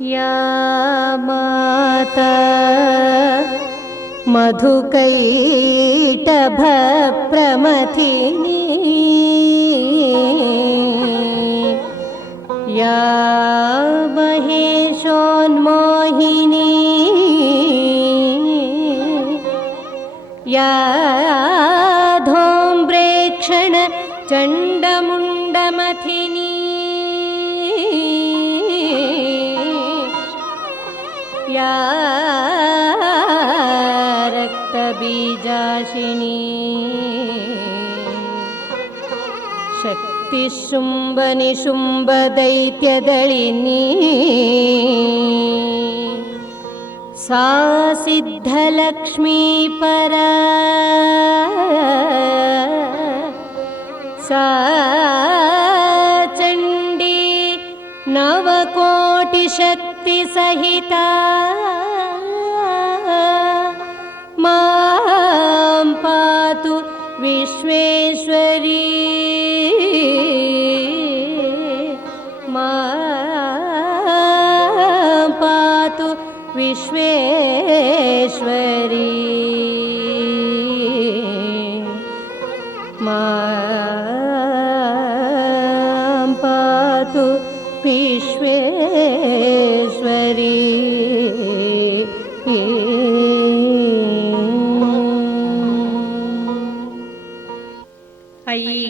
या माता मधुकैटभप्रमथिनी या महेशोन्मोहिनी या धूम्रेक्षण चण्डमुण्डमथिनी या रक्तबीजाशिनी शक्तिशुम्भनिशुम्भदैत्यदळिनी सा सिद्धलक्ष्मीपरा सा चण्डी नवकोटिशक्तिसहिता मां पातु विश्वेश्वरी मां पातु विश्वेश्वरी मां पातु विश्वेश्वरी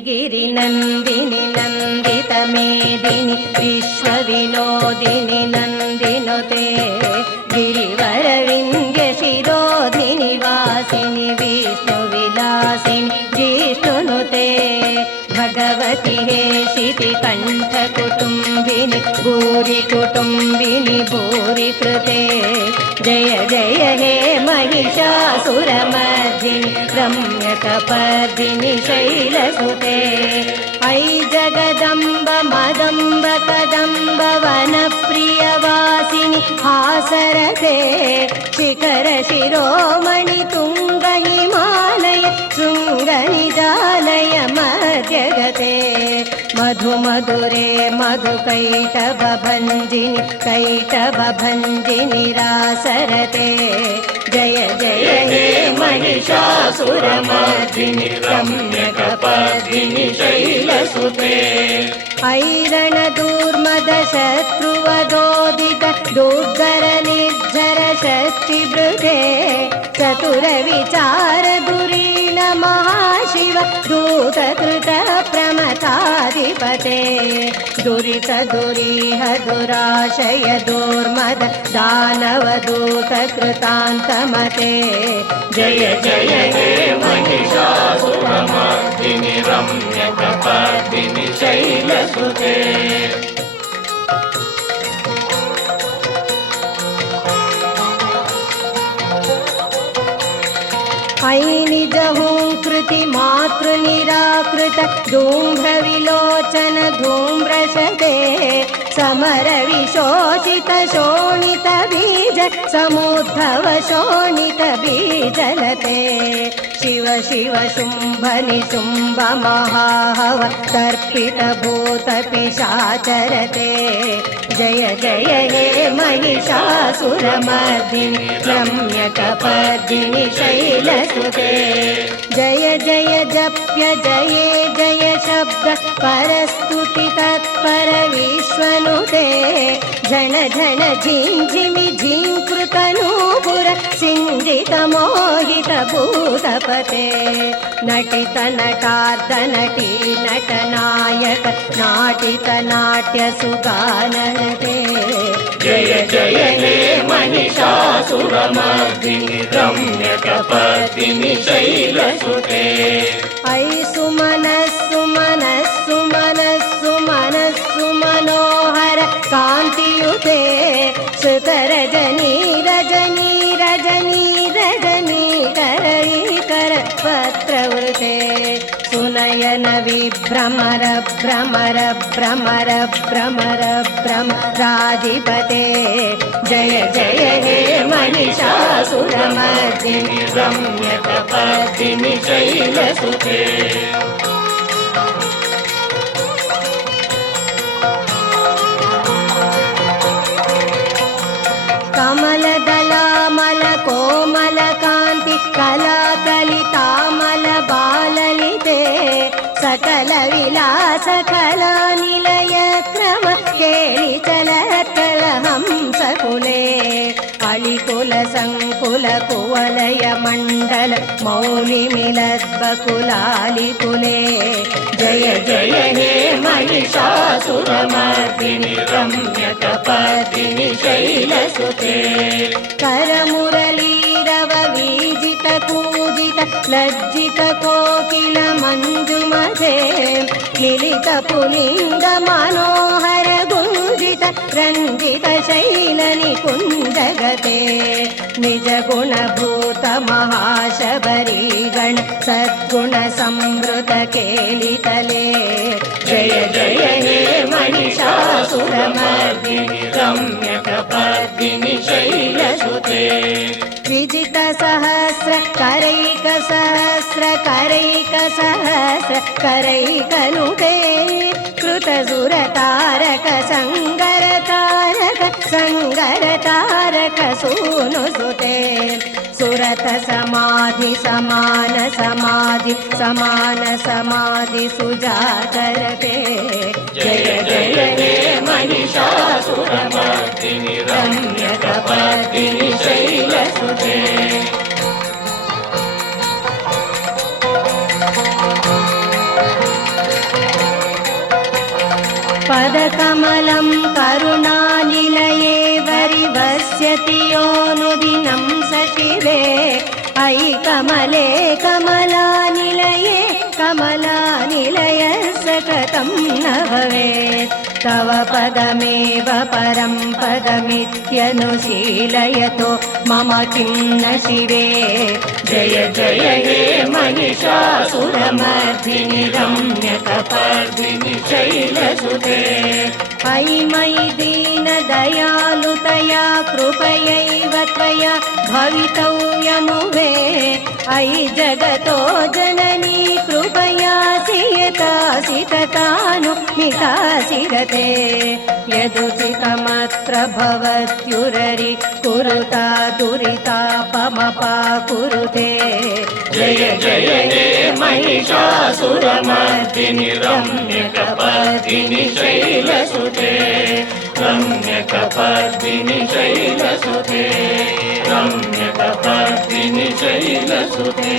ऐगिरिनन्दिनि नन्दितमेदिनि विश्वविनोदिनि नन्दिनुते गिरिवरविन्द्यशिरोधिनि वासिनि विष्णुविलासिनि जिष्णुनुते भगवति हेशितिकण्ठकुटुम्बिनि भूरिकुटुम्बिनि भूरिकृते जय जय हे महिषासुरमर्दिनि रम्यकपर्दिनि शैलसुते ऐ जगदम्ब मदम्ब कदम्ब वनप्रियवासिनि हासरते शिखरशिरोमणि तुङ्ग हिमालय शृङ्गनिजालय मध्यगते मधुमधुरे मधुकैटभभञ्जिनि कैटभभञ्जिनि रासरते जय जय हे महिषासुरमर्दिनि रम्यकपर्दिनि शैलसुते ऐरणदूर्मदशत्रुवदोदित दुर्धर निर्झर शक्तिवृते चतुरविचार दुरीण महाशिव दूतकृत प्रमथाधिपते दुरित दुरीह दुराशय दुर्मद दानवदूत कृतान्तमते जय जय हे महिषासुरमर्दिनि रम्यकपर्दिनि शैलसुते ऐ निजहुंकृति मातृनिराकृत धूम्रविलोचन धूम्रशते समर विशोषित शोणित बीज समुद्धव शोणित बीजलते शिव शिव शुम्भ निशुम्भ महाहव तर्पित भूत पिशाचरते जय जय हे महिषासुरमर्दिनि रम्यकपर्दिनि शैलसुते जय जय जप्य जये जय शब्द परस्तुति तत्पर विश्वनुते झन झन झिञ्झिमि झिङ्कृत नूपुर सिञ्जित मोहित भूतपते नटित नटार्थ नटी नटनायक नाटित नाट्य सुगाननते जय जय हे महिषासुरमर्दिनि रम्यकपर्दिनि शैलसुते ऐ सुमनस्सु मनस्सु मनस्सु मनस्सु मनोहर कान्तियुते श्रुतरजनी रजनी रजनी रजनी करैकर पत्रवृते सुनयन विभ्रमर भ्रमर भ्रमर भ्रमर भ्रमराधिपते जय जय हे महिषासुरमर्दिनि रम्यकपर्दिनि शैलसुते सकला निलय क्रम केळि चलत्कल हंसकुले अळिकुल संकुल कुवलय मण्डल मौलिमिलद्बकुलालिकुले जय जय हे महिषासुरमर्दिनि रम्यकपर्दिनि शैलसुते करमुरलीरव वीजित कूजित लज्जित कोकिल मंजुमते मिलित पुलिंग मनोहर गुंजित रंजित शैल निकुंजगते निज गुण भूत महाशबरी गण सद्गुण संवृत केलितले जय जय हे महिषासुरमर्दिनि रम्यकपर्दिनि शैलसुते विजित सहस्र करैक सहस्र करैक सहस्र करैकनुते कृत सुर तारक संगर तारक संगर तारक सूनुसुते सुरत समाधि समान समाधि समान समाधि सुजागरते जय जय हे महिषासुरमर्दिनि रम्यकपर्दिनि शैलसुते पदकमलं करुणानिलये वरिवस्यति योऽनुदिनं सशिवे अयि कमले कमलानिलये कमलानिलयस्य कथं न भवेत् तव पदमेव परं पदमित्यनुशीलयतो मम किं न शिवे जय जय हे महिषासुरमर्दिनि रम्यकपर्दिनि शैलसुते अयि मयि दीनदयालुतया कृपयैव त्वया भवितव्यमुवे अयि जगतो जननी कृपयासि यतासि तथानु मितासि रते यदुचितमत्र भवत्युररि कुरुता दुरितापमपा कुरुते जय जय हे महिषासुरमर्दिनि रम्यकपर्दिनि शैलसुते रम्यकपर्दिनि शैलसुते रम्यकपर्दिनि शैलसुते